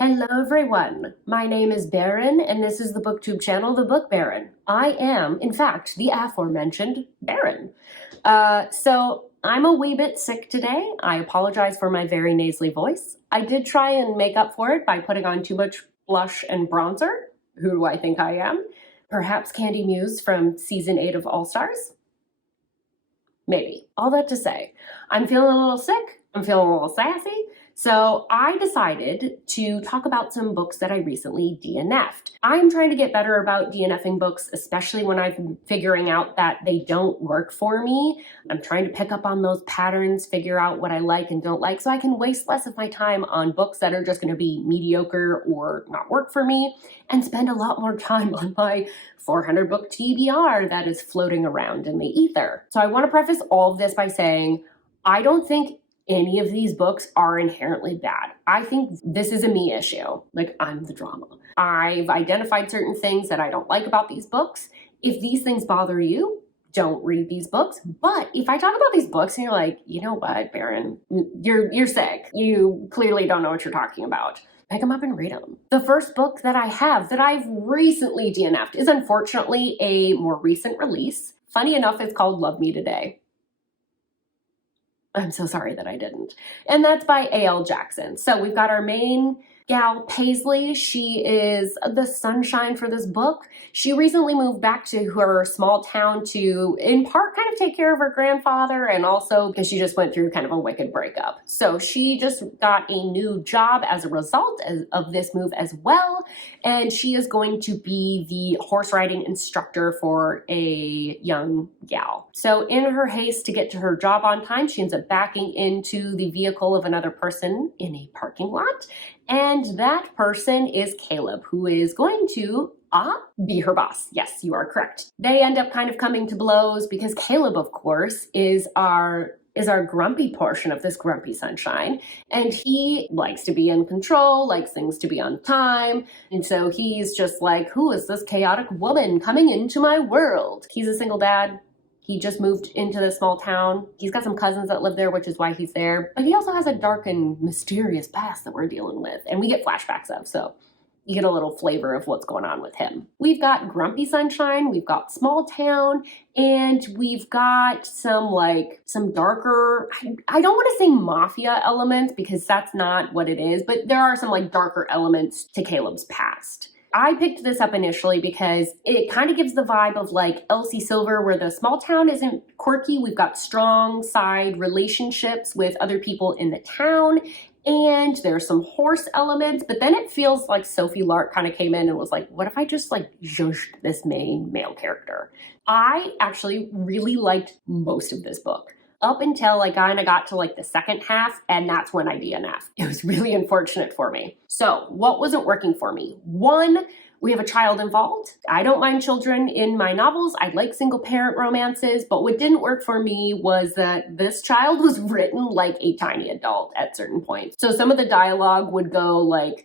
Hello everyone, my name is Baron and this is the booktube channel, The Book Baron. I am, in fact, the aforementioned Baron. So I'm a wee bit sick today. I apologize for my very nasally voice. I did try and make up for it by putting on too much blush and bronzer. Who do I think I am? Perhaps Candy Muse from season 8 of All Stars? Maybe. All that to say, I'm feeling a little sick, I'm feeling a little sassy, so I decided to talk about some books that I recently DNF'd. I'm trying to get better about DNFing books, especially when I'm figuring out that they don't work for me. I'm trying to pick up on those patterns, figure out what I like and don't like, so I can waste less of my time on books that are just going to be mediocre or not work for me, and spend a lot more time on my 400 book TBR that is floating around in the ether. So I want to preface all of this by saying, I don't think any of these books are inherently bad. I think this is a me issue. Like, I'm the drama. I've identified certain things that I don't like about these books. If these things bother you, don't read these books. But if I talk about these books and you're like, you know what, Baron, you're sick. You clearly don't know what you're talking about. Pick them up and read them. The first book that I have that I've recently DNF'd is unfortunately a more recent release. Funny enough, it's called Love Me Today. I'm so sorry that I didn't. And that's by A.L. Jackson. So we've got our main gal, Paisley. She is the sunshine for this book. She recently moved back to her small town to, in part, kind of take care of her grandfather, and also because she just went through kind of a wicked breakup. So she just got a new job as a result of this move as well, and she is going to be the horse riding instructor for a young gal. So in her haste to get to her job on time, she ends up backing into the vehicle of another person in a parking lot. And that person is Caleb, who is going to be her boss. Yes, you are correct. They end up kind of coming to blows because Caleb, of course, is our grumpy portion of this grumpy sunshine. And he likes to be in control, likes things to be on time. And so he's just like, who is this chaotic woman coming into my world? He's a single dad. He just moved into this small town. He's got some cousins that live there, which is why he's there. But he also has a dark and mysterious past that we're dealing with, and we get flashbacks of, so you get a little flavor of what's going on with him. We've got Grumpy Sunshine, we've got Small Town, and we've got some darker, I don't want to say mafia elements because that's not what it is, but there are some darker elements to Caleb's past. I picked this up initially because it kind of gives the vibe of Elsie Silver, where the small town isn't quirky. We've got strong side relationships with other people in the town, and there's some horse elements, but then it feels like Sophie Lark kind of came in and was like, what if I just zhuzhed this main male character? I actually really liked most of this book, up until I kind of got to the second half, and that's when I DNF'd. It was really unfortunate for me. So what wasn't working for me? One, we have a child involved. I don't mind children in my novels. I like single parent romances, but what didn't work for me was that this child was written like a tiny adult at certain points. So some of the dialogue would go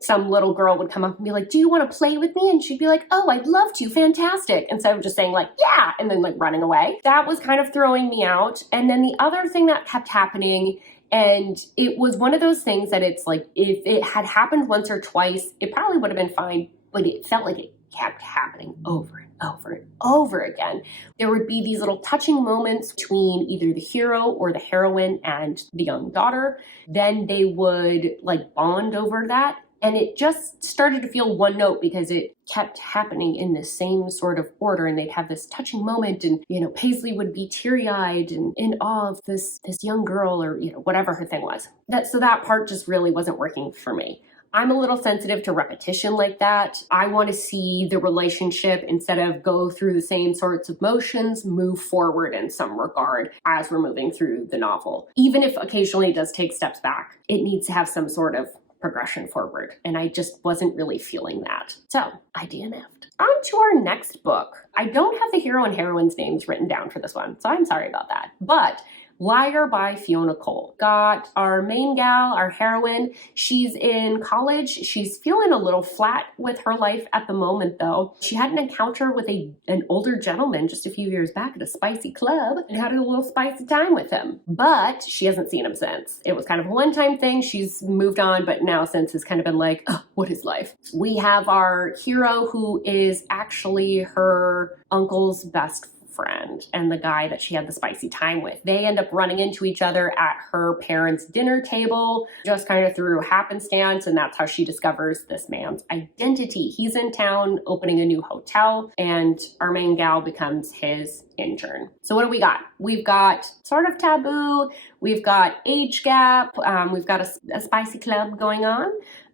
some little girl would come up and be like, do you want to play with me? And she'd be like, oh, I'd love to, fantastic. Instead of just saying yeah, and then running away. That was kind of throwing me out. And then the other thing that kept happening, and it was one of those things that it's if it had happened once or twice, it probably would have been fine, but it felt like it kept happening over and over and over again. There would be these little touching moments between either the hero or the heroine and the young daughter. Then they would bond over that. And it just started to feel one note because it kept happening in the same sort of order, and they'd have this touching moment, and Paisley would be teary-eyed and in awe of this young girl, or whatever her thing was. So that part just really wasn't working for me. I'm a little sensitive to repetition like that. I want to see the relationship, instead of go through the same sorts of motions, move forward in some regard as we're moving through the novel. Even if occasionally it does take steps back, it needs to have some sort of progression forward, and I just wasn't really feeling that. So I DNF'd. On to our next book. I don't have the hero and heroine's names written down for this one, so I'm sorry about that. But Liar by Fiona Cole. Got our main gal, our heroine. She's in college. She's feeling a little flat with her life at the moment, though. She had an encounter with an older gentleman just a few years back at a spicy club and had a little spicy time with him. But she hasn't seen him since. It was kind of a one-time thing. She's moved on, but now since has kind of been like, oh, what is life? We have our hero who is actually her uncle's best friend and the guy that she had the spicy time with. They end up running into each other at her parents' dinner table, just kind of through happenstance, and that's how she discovers this man's identity. He's in town opening a new hotel, and our main gal becomes his intern. So what do we got? We've got sort of taboo, we've got age gap, we've got a spicy club going on.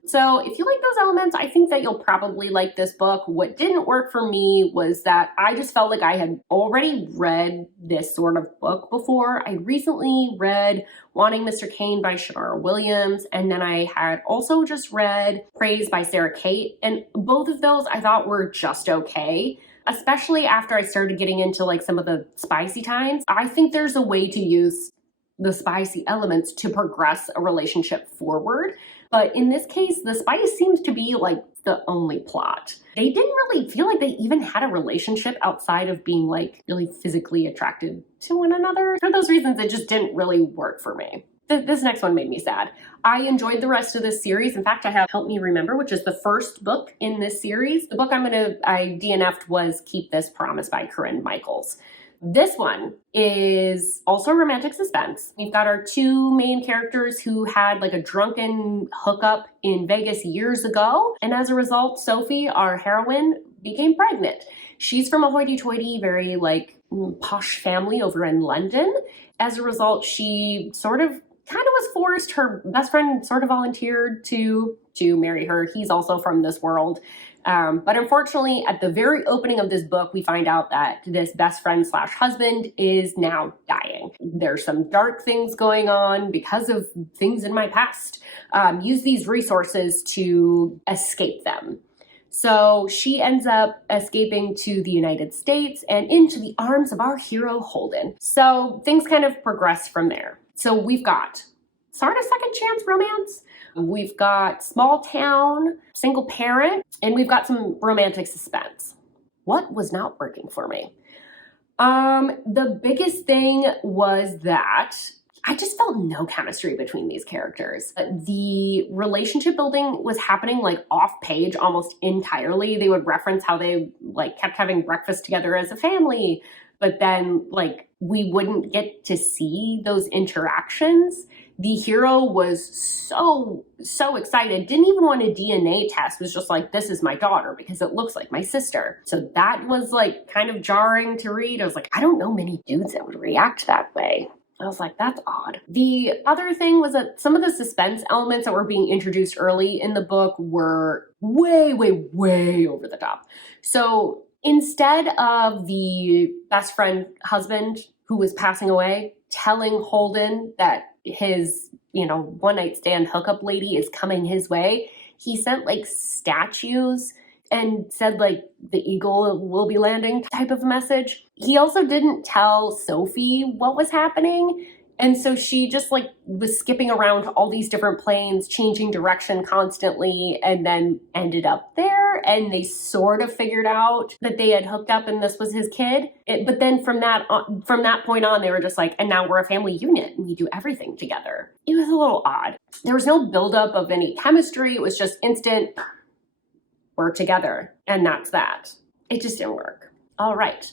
So if you like those elements, I think that you'll probably like this book. What didn't work for me was that I just felt like I had already read this sort of book before. I recently read Wanting Mr. Kane by Shannara Williams, and then I had also just read Praise by Sarah Kate, and both of those I thought were just okay. Especially after I started getting into like some of the spicy times. I think there's a way to use the spicy elements to progress a relationship forward. But in this case, the spice seems to be like the only plot. They didn't really feel like they even had a relationship outside of being like really physically attracted to one another. For those reasons, it just didn't really work for me. This next one made me sad. I enjoyed the rest of this series. In fact, I have Help Me Remember, which is the first book in this series. The book I DNF'd was Keep This Promise by Corinne Michaels. This one is also romantic suspense. We've got our two main characters who had like a drunken hookup in Vegas years ago. And as a result, Sophie, our heroine, became pregnant. She's from a hoity-toity, very like posh family over in London. As a result, she sort of kind of was forced. Her best friend sort of volunteered to marry her. He's also from this world. But unfortunately, at the very opening of this book, we find out that this best friend / husband is now dying. There's some dark things going on because of things in my past. Use these resources to escape them. So she ends up escaping to the United States and into the arms of our hero, Holden. So things kind of progress from there. So we've got sort of second chance romance. We've got small town, single parent, and we've got some romantic suspense. What was not working for me? The biggest thing was that I just felt no chemistry between these characters. The relationship building was happening like off page almost entirely. They would reference how they like kept having breakfast together as a family, but then like we wouldn't get to see those interactions. The hero was so excited, didn't even want a DNA test, was just like, this is my daughter because it looks like my sister. So that was like kind of jarring to read. I was like, I don't know many dudes that would react that way. I was like, that's odd. The other thing was that some of the suspense elements that were being introduced early in the book were way over the top. So instead of the best friend husband who was passing away telling Holden that his, one night stand hookup lady is coming his way, he sent like statues and said like the eagle will be landing type of message. He also didn't tell Sophie what was happening. And so she just like was skipping around all these different planes, changing direction constantly, and then ended up there. And they sort of figured out that they had hooked up and this was his kid. But then from that point on, they were just like, and now we're a family unit and we do everything together. It was a little odd. There was no buildup of any chemistry. It was just instant, we're together. And that's that. It just didn't work. All right.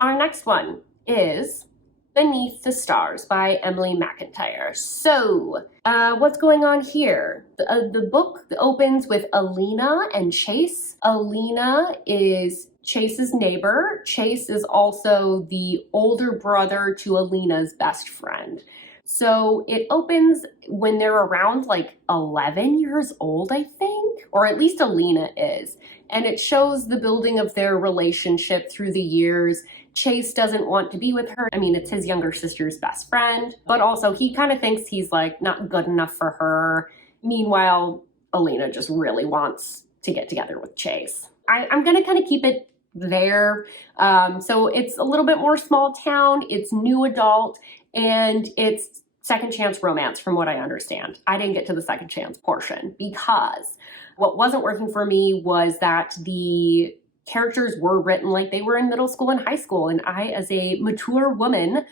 Our next one is Beneath the Stars by Emily McIntyre. So, what's going on here? The book opens with Alina and Chase. Alina is Chase's neighbor. Chase is also the older brother to Alina's best friend. So it opens when they're around like 11 years old, I think, or at least Alina is. And it shows the building of their relationship through the years. Chase doesn't want to be with her. I mean, it's his younger sister's best friend, but also he kind of thinks he's like not good enough for her. Meanwhile, Alina just really wants to get together with Chase. I'm going to kind of keep it there. So it's a little bit more small town. It's new adult. and it's second chance romance from what I understand. I didn't get to the second chance portion because what wasn't working for me was that the characters were written like they were in middle school and high school. And I, as a mature woman,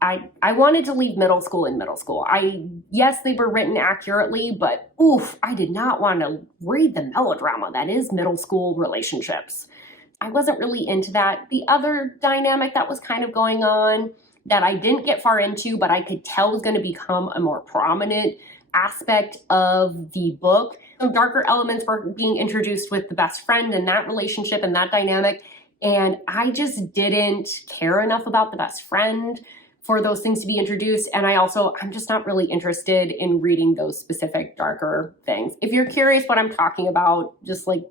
I wanted to leave middle school in middle school. Yes, they were written accurately, but oof, I did not want to read the melodrama that is middle school relationships. I wasn't really into that. The other dynamic that was kind of going on that I didn't get far into, but I could tell was going to become a more prominent aspect of the book. Some darker elements were being introduced with the best friend and that relationship and that dynamic. And I just didn't care enough about the best friend for those things to be introduced. And I'm just not really interested in reading those specific darker things. If you're curious what I'm talking about, just like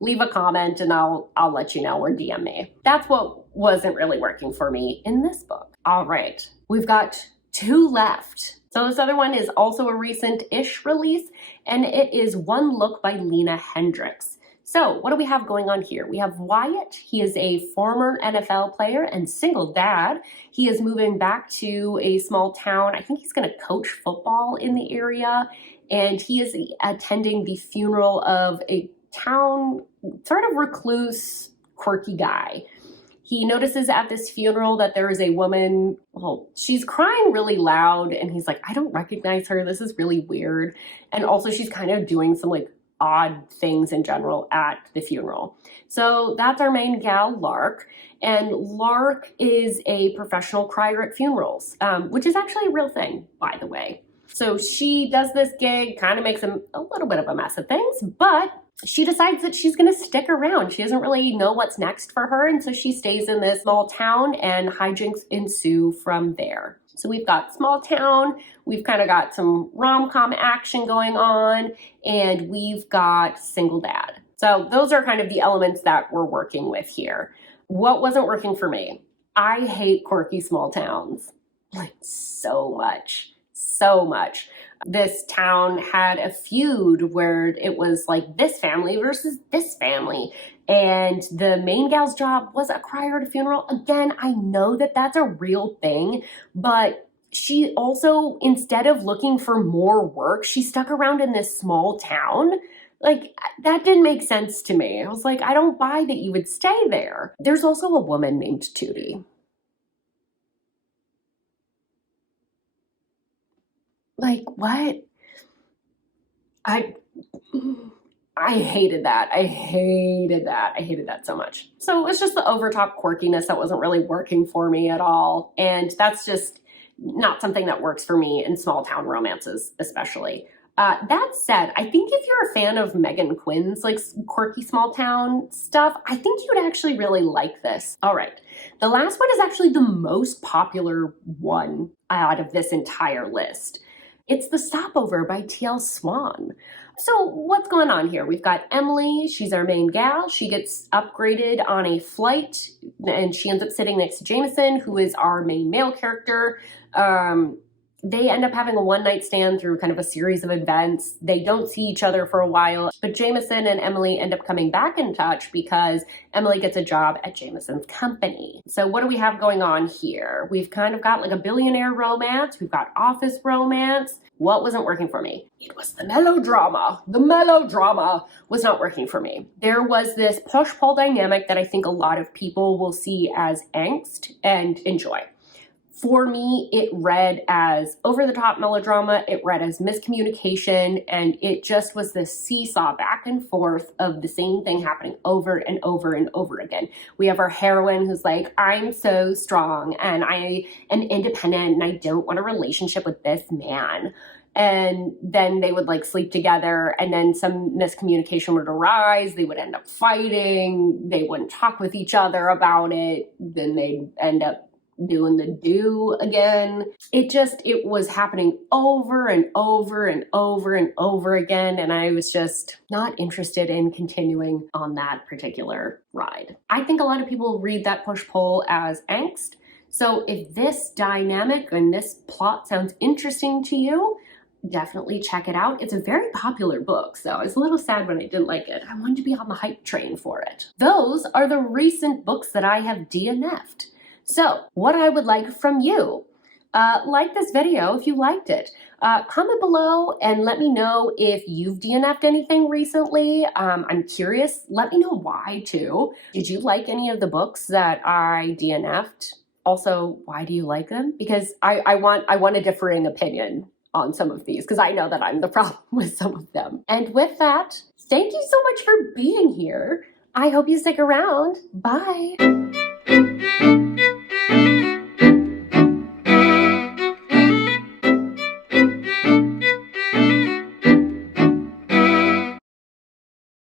leave a comment and I'll let you know, or DM me. That's what wasn't really working for me in this book. All right, we've got 2 left. So this other one is also a recent-ish release, and it is One Look by Lena Hendricks. So what do we have going on here? We have Wyatt. He is a former NFL player and single dad. He is moving back to a small town. I think he's going to coach football in the area, and he is attending the funeral of a town sort of recluse, quirky guy. He notices at this funeral that there is a woman, she's crying really loud, and he's like, I don't recognize her. This is really weird. And also she's kind of doing some like odd things in general at the funeral. So that's our main gal, Lark. And Lark is a professional crier at funerals, which is actually a real thing, by the way. So she does this gig, kind of makes a little bit of a mess of things, but she decides that she's going to stick around. She doesn't really know what's next for her, and so she stays in this small town, and hijinks ensue from there. So we've got small town, we've kind of got some rom-com action going on, and we've got single dad. So those are kind of the elements that we're working with here. What wasn't working for me? I hate quirky small towns, like so much. This town had a feud where it was like this family versus this family. And the main gal's job was a crier at a funeral. Again, I know that that's a real thing, but she also, instead of looking for more work, she stuck around in this small town. Like, that didn't make sense to me. I was like, I don't buy that you would stay there. There's also a woman named Tootie. Like, what? I hated that. I hated that so much. So it's just the overtop quirkiness that wasn't really working for me at all. And that's just not something that works for me in small town romances, especially. That said, I think if you're a fan of Megan Quinn's like quirky small town stuff, I think you'd actually really like this. All right. The last one is actually the most popular one out of this entire list. It's The Stopover by T.L. Swan. So what's going on here? We've got Emily. She's our main gal. She gets upgraded on a flight, and she ends up sitting next to Jameson, who is our main male character. They end up having a one-night stand through kind of a series of events. They don't see each other for a while, but Jameson and Emily end up coming back in touch because Emily gets a job at Jameson's company. So what do we have going on here? We've kind of got like a billionaire romance. We've got office romance. What wasn't working for me? It was the melodrama. The melodrama was not working for me. There was this push-pull dynamic that I think a lot of people will see as angst and enjoy. For me, it read as over-the-top melodrama, it read as miscommunication, and it just was this seesaw back and forth of the same thing happening over and over and over again. We have our heroine who's like, I'm so strong, and I am independent, and I don't want a relationship with this man. And then they would like sleep together, and then some miscommunication would arise. They would end up fighting. They wouldn't talk with each other about it. Then they'd end up doing the do again. It was happening over and over and over and over again. And I was just not interested in continuing on that particular ride. I think a lot of people read that push-pull as angst. So if this dynamic and this plot sounds interesting to you, definitely check it out. It's a very popular book, so I was a little sad when I didn't like it. I wanted to be on the hype train for it. Those are the recent books that I have DNF'd. So what I would like from you, Like this video if you liked it. Comment below and let me know if you've DNF'd anything recently. I'm curious. Let me know why too. Did you like any of the books that I DNF'd? Also, why do you like them? Because I want a differing opinion on some of these because I know that I'm the problem with some of them. And with that, thank you so much for being here. I hope you stick around. Bye.